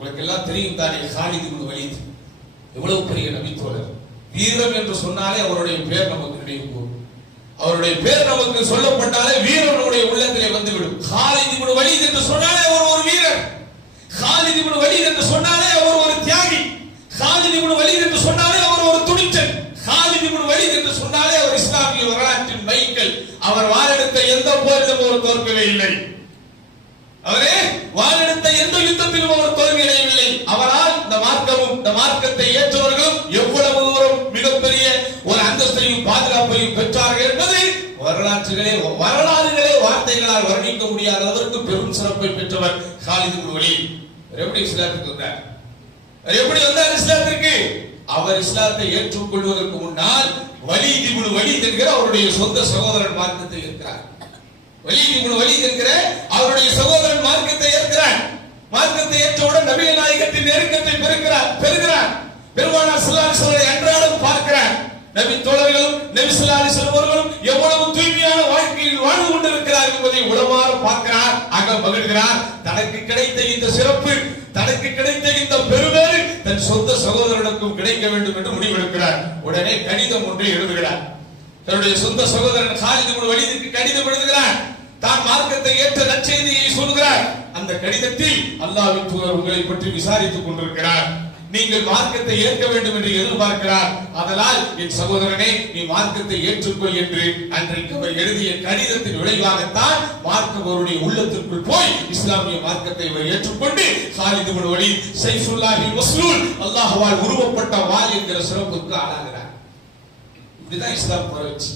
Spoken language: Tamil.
உங்களுக்கு எல்லாம் தெரியும் தானே ஹாலித் இப்னு வலீத். எவ்வளவு பெரிய நபித்தோழர். வீரம் என்று சொன்னாலே அவருடைய பேர் நமக்கு நினைவு போகும் அவருடைய பேர் நமக்கு சொல்லப்பட்டாலே வீரம் நம்முடைய உள்ளத்திலே வந்துவிடும். ஹாலித் இப்னு வலீத் என்று சொன்னாலே அவர் ஒரு வீரர். ஹாலித் இப்னு வலீத் என்று சொன்னாலே அவர் ஒரு தியாகி. ஹாலித் இப்னு வலீத் என்று சொன்னாலே அவர் ஒரு துணிச்சல். ஹாலித் இப்னு வலீத் என்று சொன்னாலே அவர் இஸ்லாமிய வரலாற்றின் மைக்கல் அவர் வாழெடுத்த எந்த போரிலும் அவர் தோற்கவே இல்லை. அவரே வரலாற்றுகளே வரலாறுகளே வார்த்தைகளால் வர்ணிக்க முடியாத அளவிற்கு பெரும் சிறப்பை பெற்றவர் ஹாலித் குருவலி எப்படி இஸ்லாத்துக்கு வந்தார்? எப்படி வந்தார் இஸ்லாத்திற்கு? அவர் இஸ்லாத்தை ஏற்றுக்கொள்வதற்கு முன்னால் வலி இப்னு வலி என்கிற அவருடைய சொந்த சகோதரன் மார்க்கத்தில் இருக்கிறார் வலி இப்னு வலி என்கிற அவருடைய சகோதரன் மார்க்கத்தை ஏற்கிறார். மார்க்கத்தை ஏற்றவுடன் நவீன நாயகத்தின் நெருக்கத்தை பெறுகிறார் பெறுகிறார். பெருமானார் ஸல்லல்லாஹு அலைஹி அன்றாடம் பார்க்கிறார். நபி தோழர்களும் நபி ஸல்லல்லாஹு அலைஹி பார்க்கிறார் அக மகிழ்கிறார் தனக்கு கிடைத்த இந்த சிறப்பு தனக்கு கிடைத்த இந்த பெருமேறு தன் சொந்த சகோதரனுக்கும் கிடைக்க வேண்டும் என்று முடிவெடுக்கிறார். உடனே கடிதம் ஒன்றை எழுதுகிறார். தன்னுடைய சொந்த சகோதரன் காலித் இப்னு வலீதுக்கு கடிதம் எழுதுகிறார். தான் மார்க்கத்தை ஏற்ற நற்செய்தியை சொல்கிறார். அந்த கடிதத்தில் அல்லாவின் தூதர் உங்களை பற்றி விசாரித்துக் கொண்டிருக்கிறார். நீங்கள் மார்க்கத்தை ஏற்க வேண்டும் என்று எதிர்பார்க்கிறார். அதனால் என் சகோதரனே நீ மார்க்கத்தை ஏற்றுக்கொள் என்று அன்றைக்கு அவர் எழுதிய கடிதத்தின் விளைவாகத்தான் மார்க்கம் அவருடைய உள்ளத்திற்குள் போய் இஸ்லாமிய மார்க்கத்தை அவர் ஏற்றுக்கொண்டு ஹாலித் வழி வலீத் சைஃபுல்லாஹில் மஸ்லூல் அல்லாஹ்வால் உருவப்பட்ட வால் என்கிற சிறப்புக்கு ஆளாகிறார். இப்படிதான் இஸ்லாம் பரவச்சு.